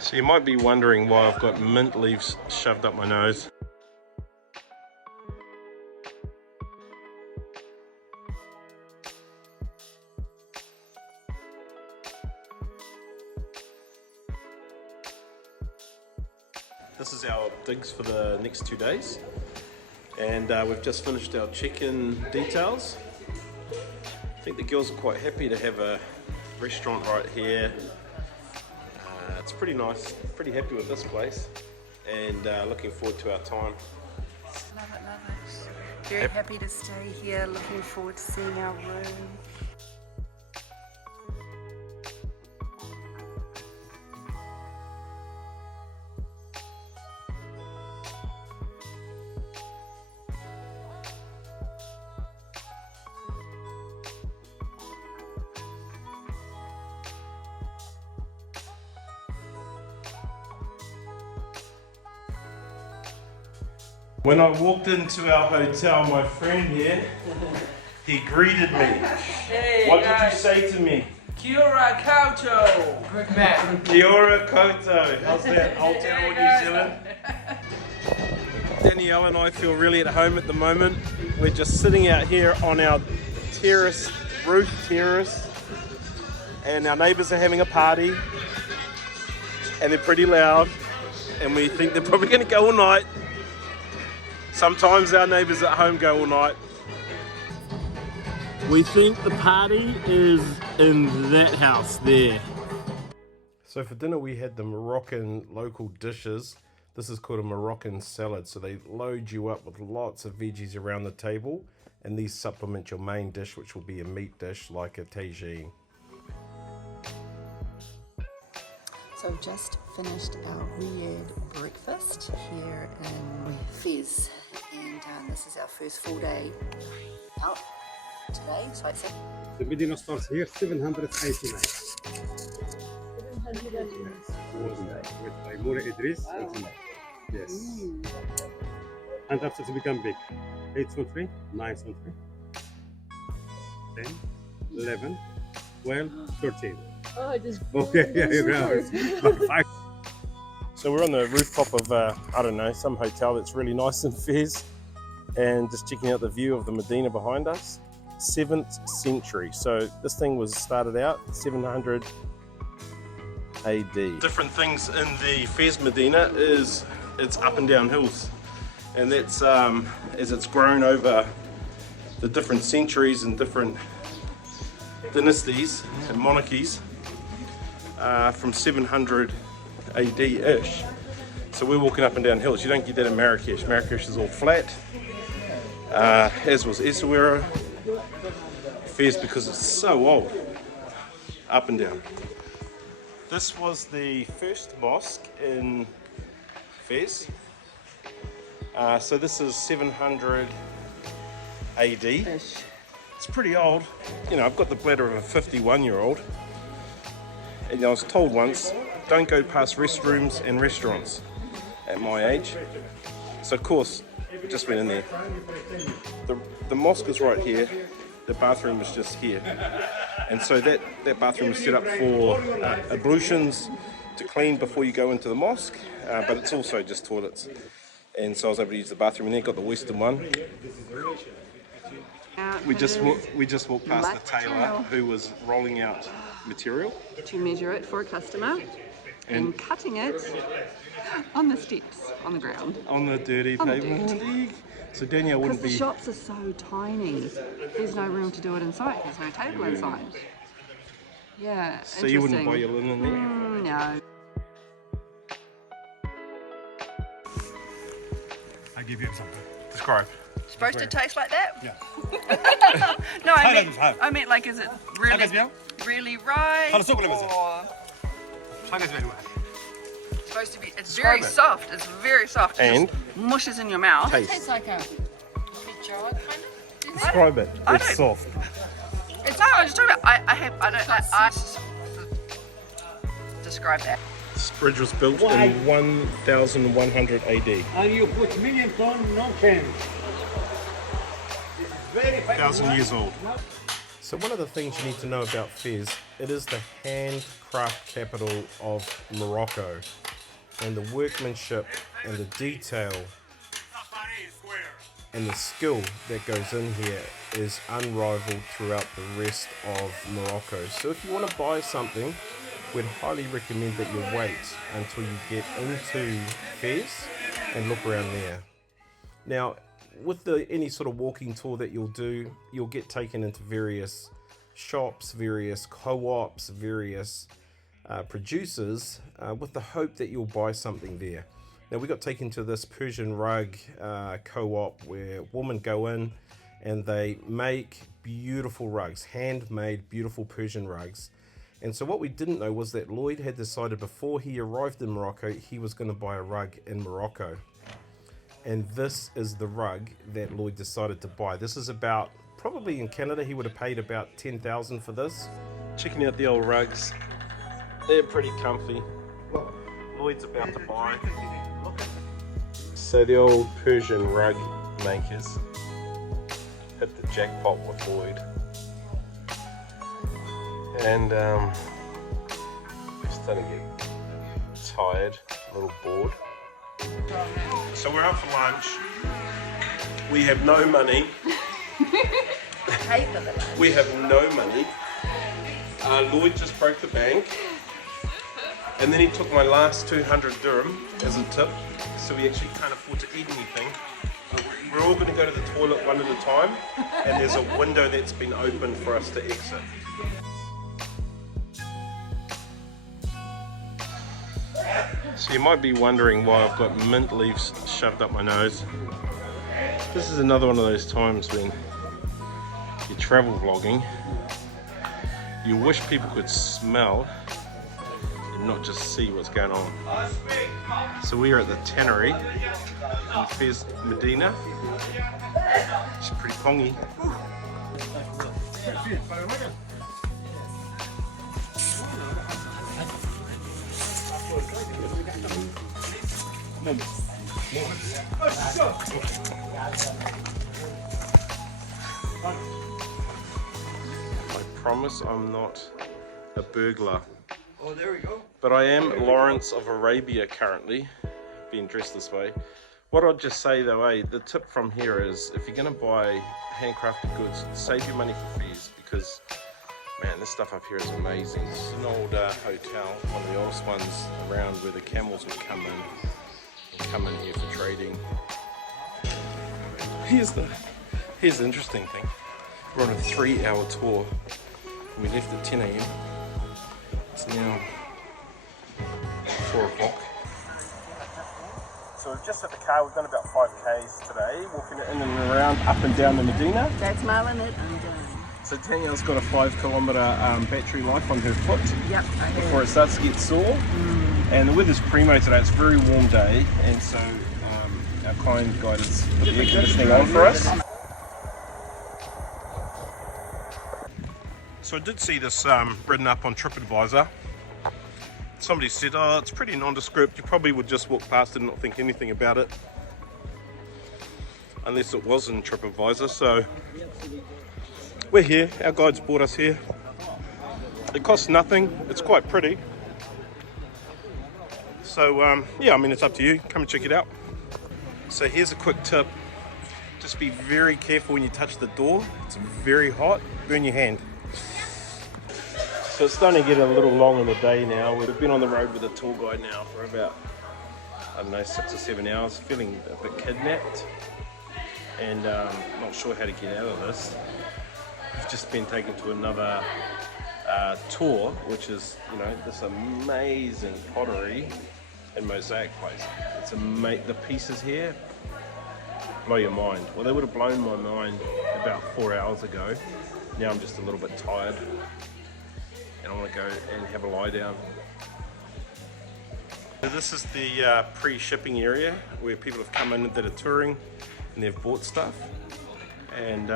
So you might be wondering why I've got mint leaves shoved up my nose. This is our digs for the next 2 days, and we've just finished our check-in details. I think the girls are quite happy to have a restaurant right here. It's pretty nice, pretty happy with this place, and looking forward to our time. Love it, love it. Very happy to stay here, looking forward to seeing our room. When I walked into our hotel, my friend here, he greeted me. Hey, what guys. did you say to me? Kia ora koutou. Good man. Kia ora koutou. How's that? Aotearoa, New Zealand. Danielle and I feel really at home at the moment. We're just sitting out here on our terrace, roof terrace, and our neighbours are having a party, and they're pretty loud, and we think they're probably going to go all night. Sometimes our neighbours at home go all night. We think the party is in that house there. So for dinner we had the Moroccan local dishes. This is called a Moroccan salad. So they load you up with lots of veggies around the table, and these supplement your main dish, which will be a meat dish like a tagine. So we've just finished our weird breakfast here in Fez, and this is our first full day out today, sightseeing. The Medina starts here, 789. With Aymura Idris. Yes. And after it become big. 8 on 3, 9 on 3, 10, 11, 12, 13. Oh, I just Okay, yeah, you're right. So we're on the rooftop of, I don't know, some hotel that's really nice in Fez, and just checking out the view of the Medina behind us. 7th century. So this thing was started out 700 AD. Different things in the Fez Medina is it's up and down hills, and that's as it's grown over the different centuries and different dynasties and monarchies from 700 AD-ish. So we're walking up and down hills. You don't get that in Marrakesh. Marrakesh is all flat, as was Essaouira. Fez, because it's so old, up and down. This was the first mosque in Fez. So this is 700 AD. It's pretty old. You know, I've got the bladder of a 51-year-old. And I was told once, don't go past restrooms and restaurants at my age. So of course, just went in there. The mosque is right here. The bathroom is just here. And so that bathroom is set up for ablutions to clean before you go into the mosque, but it's also just toilets. And so I was able to use the bathroom in there, got the Western one. We just walked past the tailor who was rolling out material to measure it for a customer and cutting it on the steps, on the ground. On the dirty pavement. So Danielle wouldn't be... Because the shops are so tiny. There's no room to do it inside. There's no table inside. Yeah, so you wouldn't buy your linen there? No. I give you something. Describe. Supposed to taste like that? Yeah. No, I meant like, is it really right? Or supposed to be? It's very soft. It's very soft. And mushes in your mouth. taste. Tastes like a jar, kind of. Describe it. It's soft. It's not. I was just talking about. I describe that. This bridge was built in 1100 AD. And you put million ton, no can. Very 1,000 years old. So one of the things you need to know about Fez, it is the handcraft capital of Morocco, and the workmanship and the detail and the skill that goes in here is unrivaled throughout the rest of Morocco. So if you want to buy something, we'd highly recommend that you wait until you get into Fez and look around there. Now, with any sort of walking tour that you'll do, you'll get taken into various shops, various co-ops, various producers with the hope that you'll buy something there. Now, we got taken to this Persian rug co-op where women go in and they make beautiful rugs, handmade beautiful Persian rugs. And so what we didn't know was that Lloyd had decided before he arrived in Morocco, he was going to buy a rug in Morocco. And this is the rug that Lloyd decided to buy. This is about, probably in Canada, he would have paid about $10,000 for this. Checking out the old rugs. They're pretty comfy. Lloyd's about to buy. So the old Persian rug makers hit the jackpot with Lloyd. And starting to get tired, a little bored. So we're out for lunch. We have no money. We have no money. Lloyd just broke the bank. And then he took my last 200 dirham as a tip. So we actually can't afford to eat anything. We're all going to go to the toilet one at a time. And there's a window that's been opened for us to exit. So you might be wondering why I've got mint leaves shoved up my nose. This is another one of those times when you're travel vlogging, you wish people could smell and not just see what's going on. So we are at the tannery in Fez Medina. It's pretty pongy. I promise I'm not a burglar. Oh, there we go. But I am Lawrence of Arabia currently, being dressed this way. What I'd just say though, the tip from here is if you're going to buy handcrafted goods, save your money for Fez, because man, this stuff up here is amazing. This is an old hotel, one of the oldest ones around, where the camels would come in here for trading. Here's the interesting thing. We're on a 3-hour tour. We left at 10 a.m. It's now 4 o'clock. So we've just hit the car. We've done about 5 Ks today, walking in and around, up and down the Medina. That's my limit. I'm done. So Danielle's got a 5-kilometre battery life on her foot. Yep, I do. Before it starts to get sore. And the weather's primo today. It's a very warm day, and so our kind guide has put the air conditioning on for us. So I did see this written up on TripAdvisor. Somebody said, oh, it's pretty nondescript. You probably would just walk past it and not think anything about it, unless it was in TripAdvisor. So we're here. Our guides brought us here. It costs nothing. It's quite pretty. So yeah, I mean, it's up to you. Come and check it out. So here's a quick tip. Just be very careful when you touch the door. It's very hot. Burn your hand. So it's starting to get a little long in the day now. We've been on the road with a tour guide now for about, I don't know, 6 or 7 hours. Feeling a bit kidnapped and not sure how to get out of this. We've just been taken to another tour, which is, you know, this amazing pottery and mosaic place. It's the pieces here blow your mind. Well, they would have blown my mind about 4 hours ago. Now I'm just a little bit tired and I want to go and have a lie down. So this is the pre-shipping area where people have come in that are touring and they've bought stuff. And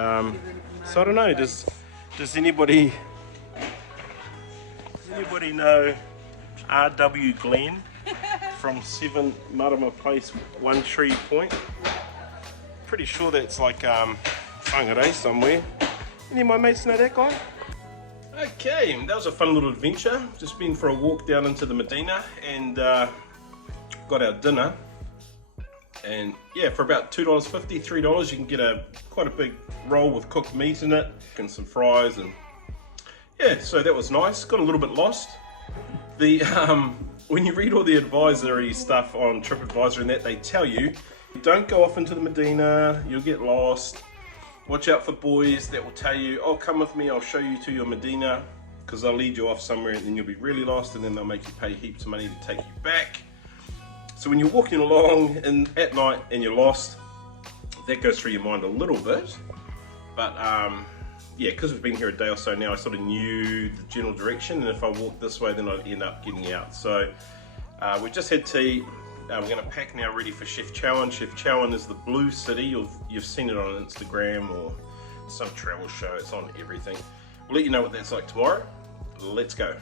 so I don't know, does anybody know R.W. Glenn from 7 Marama Place, One Tree Point? Pretty sure that's like Whangarei somewhere. Any of my mates know that guy? Okay, that was a fun little adventure. Just been for a walk down into the Medina and got our dinner. And yeah, for about $2.50, $3, you can get quite a big roll with cooked meat in it and some fries, and yeah, so that was nice. Got a little bit lost. The when you read all the advisory stuff on TripAdvisor and that, they tell you don't go off into the Medina, you'll get lost. Watch out for boys that will tell you, oh, come with me, I'll show you to your Medina, because they'll lead you off somewhere and then you'll be really lost, and then they'll make you pay heaps of money to take you back. So when you're walking along at night and you're lost, that goes through your mind a little bit. But yeah, because we've been here a day or so now, I sort of knew the general direction, and if I walked this way, then I'd end up getting out. So we just had tea. We're going to pack now, ready for Chef Chowan. Chef Chowan is the blue city. You've seen it on Instagram or some travel show. It's on everything. We'll let you know what that's like tomorrow. Let's go.